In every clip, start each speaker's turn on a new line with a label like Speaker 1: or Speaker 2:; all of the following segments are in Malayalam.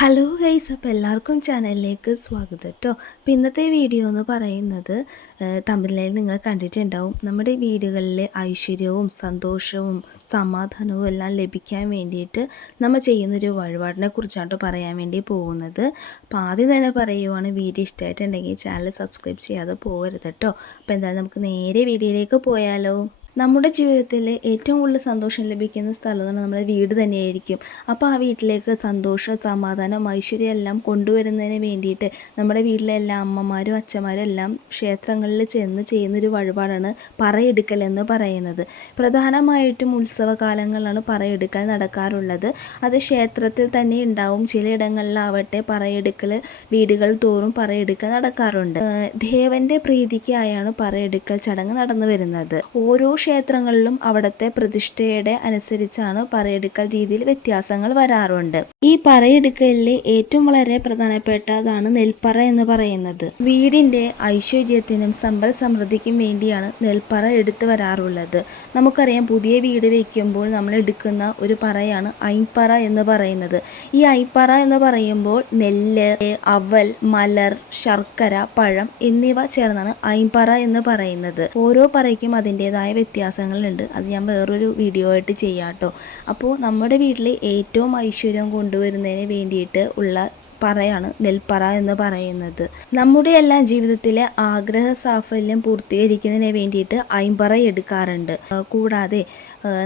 Speaker 1: ഹലോ ഗൈസ് അപ്പോൾ എല്ലാവർക്കും ചാനലിലേക്ക് സ്വാഗതം കേട്ടോ. അപ്പോൾ ഇന്നത്തെ വീഡിയോ എന്ന് പറയുന്നത് തമിഴിൽ നിങ്ങൾ കണ്ടിട്ടുണ്ടാവും. നമ്മുടെ വീടുകളിലെ ഐശ്വര്യവും സന്തോഷവും സമാധാനവും എല്ലാം ലഭിക്കാൻ വേണ്ടിയിട്ട് നമ്മൾ ചെയ്യുന്നൊരു വഴിപാടിനെ കുറിച്ചാണ് പറയാൻ വേണ്ടി പോകുന്നത്. അപ്പോൾ ആദ്യം തന്നെ പറയുവാണ് വീഡിയോ ഇഷ്ടമായിട്ടുണ്ടെങ്കിൽ ചാനൽ സബ്സ്ക്രൈബ് ചെയ്യാതെ പോകരുത് കേട്ടോ. അപ്പോൾ എന്തായാലും നമുക്ക് നേരെ വീഡിയോയിലേക്ക് പോയാലോ. നമ്മുടെ ജീവിതത്തിൽ ഏറ്റവും കൂടുതൽ സന്തോഷം ലഭിക്കുന്ന സ്ഥലം എന്ന് നമ്മുടെ വീട് തന്നെയായിരിക്കും. അപ്പോൾ ആ വീട്ടിലേക്ക് സന്തോഷം സമാധാനം ഐശ്വര്യം എല്ലാം കൊണ്ടുവരുന്നതിന് വേണ്ടിയിട്ട് നമ്മുടെ വീട്ടിലെ എല്ലാ അമ്മമാരും അച്ഛന്മാരും എല്ലാം ക്ഷേത്രങ്ങളിൽ ചെന്ന് ചെയ്യുന്നൊരു വഴിപാടാണ് പറയെടുക്കൽ എന്ന് പറയുന്നത്. പ്രധാനമായിട്ടും ഉത്സവകാലങ്ങളിലാണ് പറയെടുക്കൽ നടക്കാറുള്ളത്. അത് ക്ഷേത്രത്തിൽ തന്നെ ഉണ്ടാവും. ചിലയിടങ്ങളിലാവട്ടെ പറയെടുക്കൽ വീടുകൾ തോറും പറയെടുക്കൽ നടക്കാറുണ്ട്. ദേവന്റെ പ്രീതിക്കായാണ് പറയെടുക്കൽ ചടങ്ങ് നടന്നു വരുന്നത്. ഓരോ ക്ഷേത്രങ്ങളിലും അവിടുത്തെ പ്രതിഷ്ഠയുടെ അനുസരിച്ചാണ് പറയെടുക്കൽ രീതിയിൽ വ്യത്യാസങ്ങൾ വരാറുണ്ട്. ഈ പറയെടുക്കലിലെ ഏറ്റവും വളരെ പ്രധാനപ്പെട്ടതാണ് നെൽപ്പറ എന്ന് പറയുന്നത്. വീടിന്റെ ഐശ്വര്യത്തിനും സമ്പൽ സമൃദ്ധിക്കും വേണ്ടിയാണ് നെൽപ്പറ എടുത്തു വരാറുള്ളത്. നമുക്കറിയാം പുതിയ വീട് വയ്ക്കുമ്പോൾ നമ്മൾ എടുക്കുന്ന ഒരു പറയാണ് ഐപ്പറ എന്ന് പറയുന്നത്. ഈ ഐപ്പറ എന്ന് പറയുമ്പോൾ നെല്ല് അവൽ മലർ ശർക്കര പഴം എന്നിവ ചേർന്നാണ് ഐപ്പറ എന്ന് പറയുന്നത്. ഓരോ പറയ്ക്കും അതിന്റെതായ വ്യത്യാസങ്ങളുണ്ട്. അത് ഞാൻ വേറൊരു വീഡിയോ ആയിട്ട് ചെയ്യാം കേട്ടോ അപ്പോൾ നമ്മുടെ വീട്ടിൽ ഏറ്റവും ഐശ്വര്യം കൊണ്ടുവരുന്നതിന് വേണ്ടിയിട്ട് ഉള്ള പറയാണ് നെൽപ്പറ എന്ന് പറയുന്നത്. നമ്മുടെ എല്ലാം ജീവിതത്തിലെ ആഗ്രഹ സാഫല്യം പൂർത്തീകരിക്കുന്നതിന് വേണ്ടിയിട്ട് അയിമ്പറ എടുക്കാറുണ്ട്. കൂടാതെ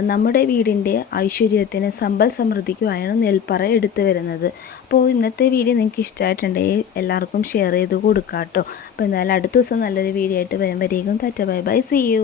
Speaker 1: നമ്മുടെ വീടിന്റെ ഐശ്വര്യത്തിന് സമ്പൽ സമൃദ്ധിക്കുമായാണ് നെൽപ്പറ എടുത്തു വരുന്നത്. അപ്പോൾ ഇന്നത്തെ വീഡിയോ നിങ്ങൾക്ക് ഇഷ്ടമായിട്ടുണ്ടെങ്കിൽ എല്ലാവർക്കും ഷെയർ ചെയ്ത് കൊടുക്കാം കേട്ടോ അപ്പോൾ എന്തായാലും അടുത്ത ദിവസം നല്ലൊരു വീഡിയോ ആയിട്ട് വരുമ്പോഴേക്കും tata bye bye see you